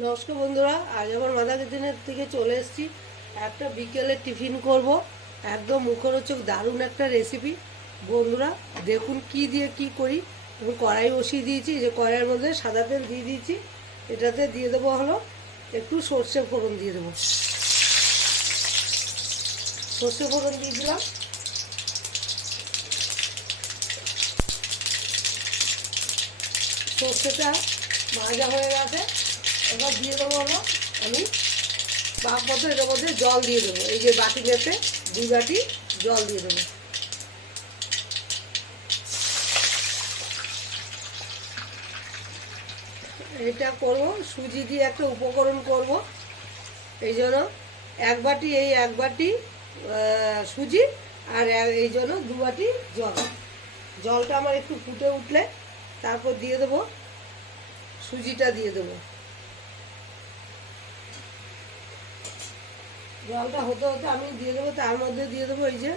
নমস্কার বন্ধুরা, আজ আমার মাদা দিনের থেকে চলে এসেছি। একটা বিকেলে টিফিন করব। একদম মুখরোচক, দারুণ একটা রেসিপি বন্ধুরা, দেখুন কি দিয়ে কি করি। এবং কড়াই বসিয়ে দিয়েছি যে কড়াইয়ের মধ্যে সাদা তেল দিয়ে দিয়েছি। এটাতে দিয়ে দেবো হলো, একটু সর্ষে ফোড়ন দিয়ে দেবো। সর্ষে ফোড়ন দিয়ে দিলাম। সর্ষেটা ভাজা হয়ে গেছে। এবার দিয়ে দেবো হলো আমি বাপ মতো এটার মধ্যে জল দিয়ে দেবো। এই যে বাটি মেপে দুই বাটি জল দিয়ে দেবো। এটা করব, সুজি দিয়ে একটা উপকরণ করব। এই জন্য এক বাটি, এই এক বাটি সুজি আর এই জন্য দু বাটি জল। জলটা আমার একটু ফুটে উঠলে তারপর দিয়ে দেবো, সুজিটা দিয়ে দেবো। জলটা হতে হতে আমি দিয়ে দেবো, তার মধ্যে দিয়ে দেবো এই যে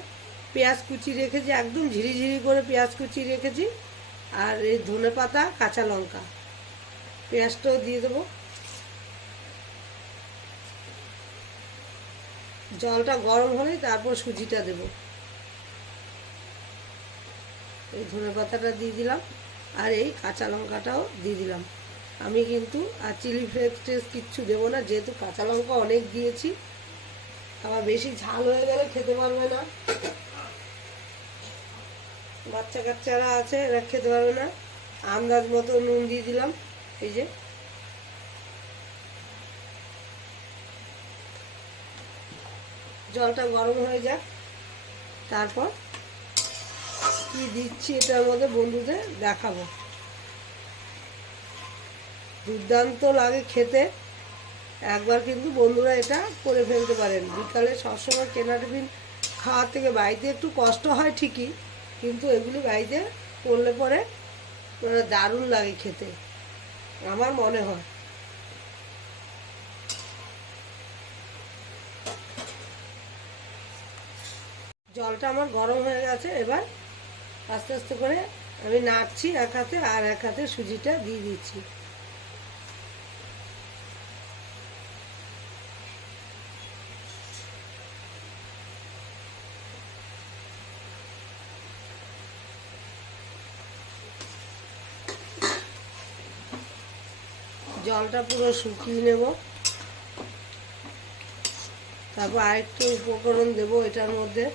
পেঁয়াজ কুচি রেখেছি, একদম ঝিরিঝিরি করে পেঁয়াজ কুচি রেখেছি আর এই ধনে পাতা, কাঁচা লঙ্কা। পেঁয়াজটাও দিয়ে দেবো। জলটা গরম হলেই তারপর সুজিটা দেব। এই ধনে পাতাটা দিয়ে দিলাম আর এই কাঁচা লঙ্কাটাও দিয়ে দিলাম। আমি কিন্তু আর চিলি ফ্লেক্স টেস্ট কিচ্ছু দেবো না, যেহেতু কাঁচা লঙ্কা অনেক দিয়েছি আবার বেশি ঝাল হয়ে গেলে খেতে পারবে না। বাচ্চা কাচ্চারা আছে, এরা খেতে পারবে না। আন্দাজ মতো নুন দিয়ে দিলাম, এই যে। জলটা গরম হয়ে যাক। তারপর কি দিচ্ছি এটার মধ্যে বন্ধুদের দেখাবো। দুর্দান্ত লাগে খেতে। একবার কিন্তু বন্ধুরা এটা করে ফেলতে পারেন। বিকালে সবসময় কেনা টিফিন খাওয়ার থেকে বাড়িতে একটু কষ্ট হয় ঠিকই, কিন্তু এগুলি বাড়িতে করলে পরে দারুণ লাগে খেতে, আমার মনে হয়। জলটা আমার গরম হয়ে গেছে, এবার আস্তে আস্তে করে আমি নাড়ছি এক হাতে আর এক হাতে সুজিটা দিয়ে দিচ্ছি। জলটা পুরো শুকিয়ে নেব। তারপর আরেকটু উপকরণ দেব এটার মধ্যে।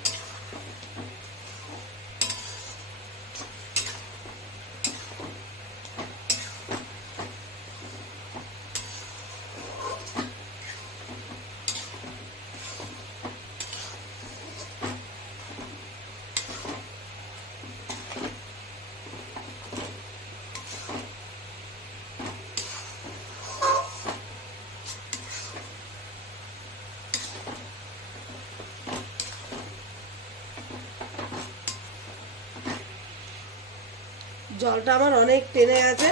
জলটা আমার অনেক টেনে আছে।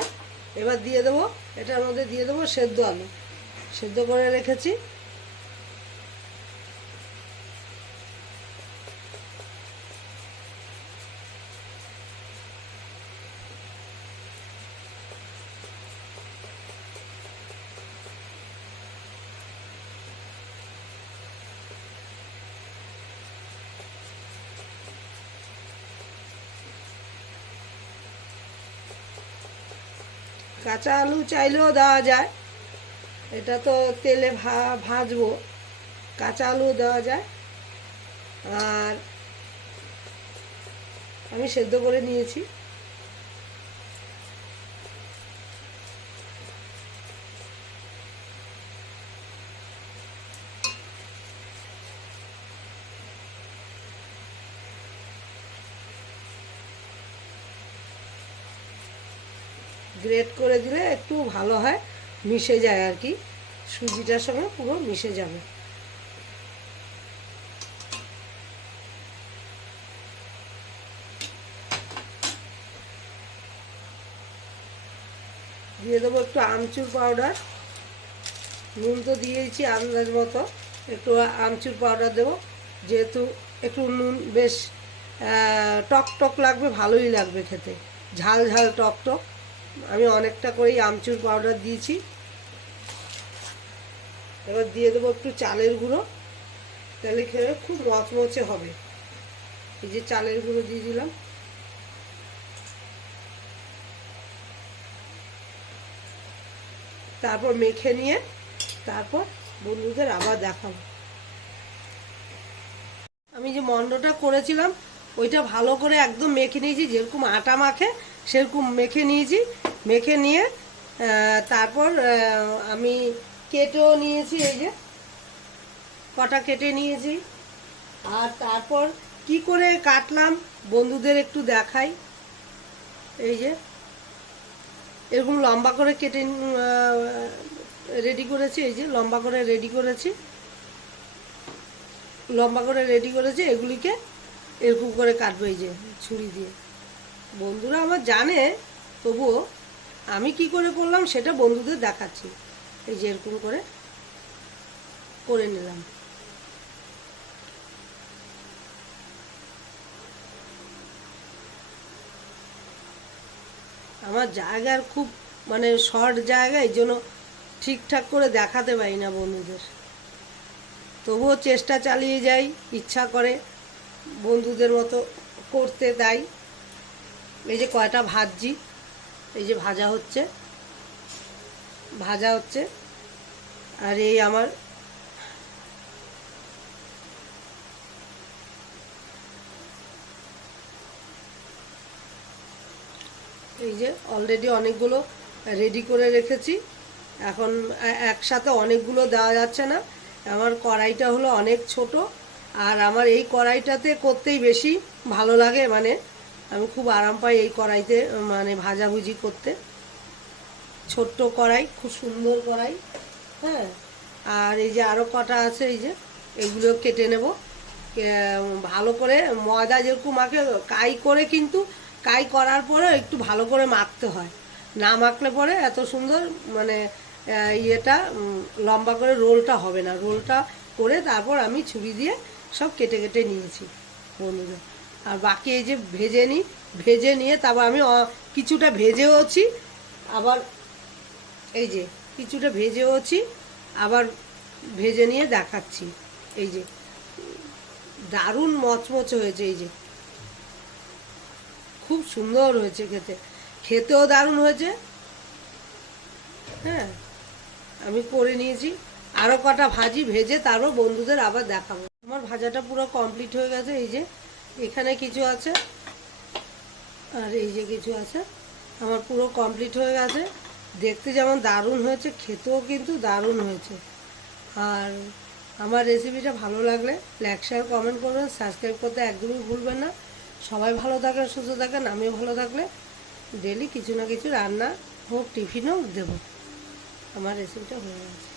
এবার দিয়ে দেবো, এটার মধ্যে দিয়ে দেবো সেদ্ধ আলু। সেদ্ধ করে রেখেছি। কাঁচা আলু চাইলেও দেওয়া যায়। এটা তো তেলে ভা, ভাজবো। কাঁচা আলু দেওয়া যায়। আর আমি সেদ্ধ করে নিয়েছি। গ্রেট করে দিলে একটু ভালো হয়, মিশে যায় আর কি। সুজিটার সঙ্গে পুরো মিশে যাবে। দিয়ে দেবো একটু আমচুর পাউডার নুন তো দিয়েছি আন্দাজ মতো। একটু আমচুর পাউডার দেবো। যেহেতু একটু নুন বেশ টক টক লাগবে, ভালোই লাগবে খেতে। ঝাল ঝাল টক টক। আমি অনেকটা করেই আমচুর পাউডার দিয়েছি। এবার দিয়ে দেবো একটু চালের গুঁড়ো। তাহলে খেয়ে খুব মচমচে হবে। এই যে চালের গুঁড়ো দিয়ে দিলাম। তারপর মেখে নিয়ে তারপর বন্ধুদের আবার দেখাবো। আমি যে মন্ডটা করেছিলাম ওইটা ভালো করে একদম মেখে নিয়েছি, যেরকম আটা মাখে সেরকম মেখে নিয়েছি। মেখে নিয়ে তারপর আমি কেটেও নিয়েছি এই যে, কটা কেটে নিয়েছি। আর তারপর কি করে কাটলাম বন্ধুদের একটু দেখাই। এই যে, এরকম লম্বা করে কেটে রেডি করেছি, এই যে, লম্বা করে রেডি করেছি। লম্বা করে রেডি করেছি, এগুলিকে এরকম করে কাটবো এই যে ছুরি দিয়ে। বন্ধুরা আমার জানে, তবুও আমি কি করে করলাম সেটা বন্ধুদের দেখাচ্ছি। এই যে এরকম করে করে নিলাম। আমার জায়গার খুব মানে শর্ট জায়গা, এই জন্য ঠিকঠাক করে দেখাতে পারি না বন্ধুদের। তবুও চেষ্টা চালিয়ে যাই, ইচ্ছা করে বন্ধুদের মতো করতে দেয়। এই যে কয়টা ভাজছি এই যে ভাজা হচ্ছে। ভাজা হচ্ছে। আর এই আমার এই যে অলরেডি অনেকগুলো রেডি করে রেখেছি। এখন একসাথে অনেকগুলো দেওয়া যাচ্ছে না। আমার কড়াইটা হলো অনেক ছোট। আর আমার এই কড়াইটাতে করতেই বেশি ভালো লাগে মানে আমি খুব আরাম পাই এই কড়াইতে মানে ভাজাভুজি করতে। ছোট্ট কড়াই, খুব সুন্দর কড়াই হ্যাঁ। আর এই যে আরও কটা আছে, এই যে এগুলো কেটে নেব। ভালো করে ময়দা যেরকম মাখে, কাই করে কিন্তু, কাই করার পরে একটু ভালো করে মাখতে হয়। না মাখলে পরে এত সুন্দর মানে ইয়েটা লম্বা করে রোলটা হবে না। রোলটা করে তারপর আমি ছুরি দিয়ে সব কেটে কেটে নিয়েছি বন্ধুদের আর বাকি এই যে ভেজে নিই ভেজে নিয়ে তারপর আমি কিছুটা ভেজেওছি আবার এই যে কিছুটা ভেজেওছি আবার ভেজে নিয়ে দেখাচ্ছি। এই যে দারুণ মচমচে হয়েছে এই যে। খুব সুন্দর হয়েছে খেতে। খেতেও দারুণ হয়েছে। হ্যাঁ আমি করে নিয়েছি। আরও কটা ভাজি ভেজে তারও বন্ধুদের আবার দেখাবো। আমার ভাজাটা পুরো কমপ্লিট হয়ে গেছে, এই যে এখানে কিছু আছে, আর এই যে কিছু আছে, আমার পুরো কমপ্লিট হয়ে গেছে। দেখতে যেমন দারুণ হয়েছে, খেতেও কিন্তু দারুণ হয়েছে। আর আমার রেসিপিটা ভালো লাগলে লাইক শেয়ার কমেন্ট করবেন সাবস্ক্রাইব করতে একদমই ভুলবেন না। সবাই ভালো থাকেন, সুস্থ থাকেন, আমিও ভালো থাকলে ডেলি কিছু না কিছু রান্না হোক, টিফিনও দেবো। আমার রেসিপিটা হয়ে গেছে।